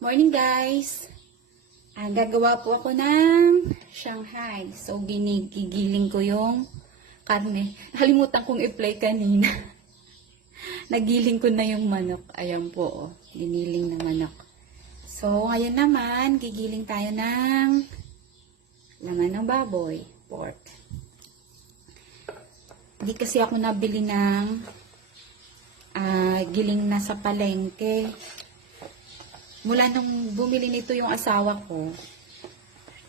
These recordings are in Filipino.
Morning guys! Gagawa po ako ng Shanghai. So, ginigiling ko yung karne. Nakalimutan kong i-play kanina. Nagiling ko na yung manok. Ayan po, oh. Giniling na manok. So, ngayon naman, gigiling tayo ng laman ng baboy, pork. Hindi kasi ako nabili ng giling na sa palengke. Mula nung bumili nito yung asawa ko,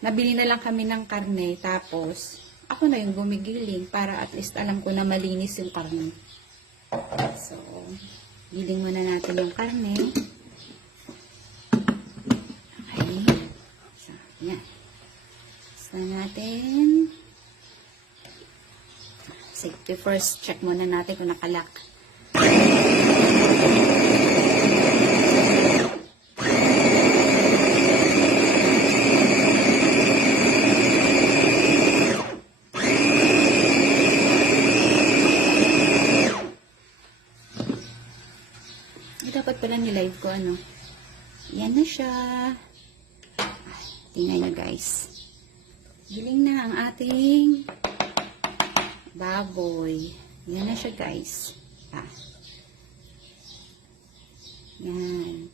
nabili na lang kami ng karne, tapos ako na yung gumigiling para at least alam ko na malinis yung karne. So, giling muna natin yung karne. Okay. So, yan. So, natin. Safety first. Check muna natin kung nakalock. Dapat pala nilive ko, ano. Yan na siya. Tingnan nyo, guys. Giling na ang ating baboy. Yan na siya, guys. Yan.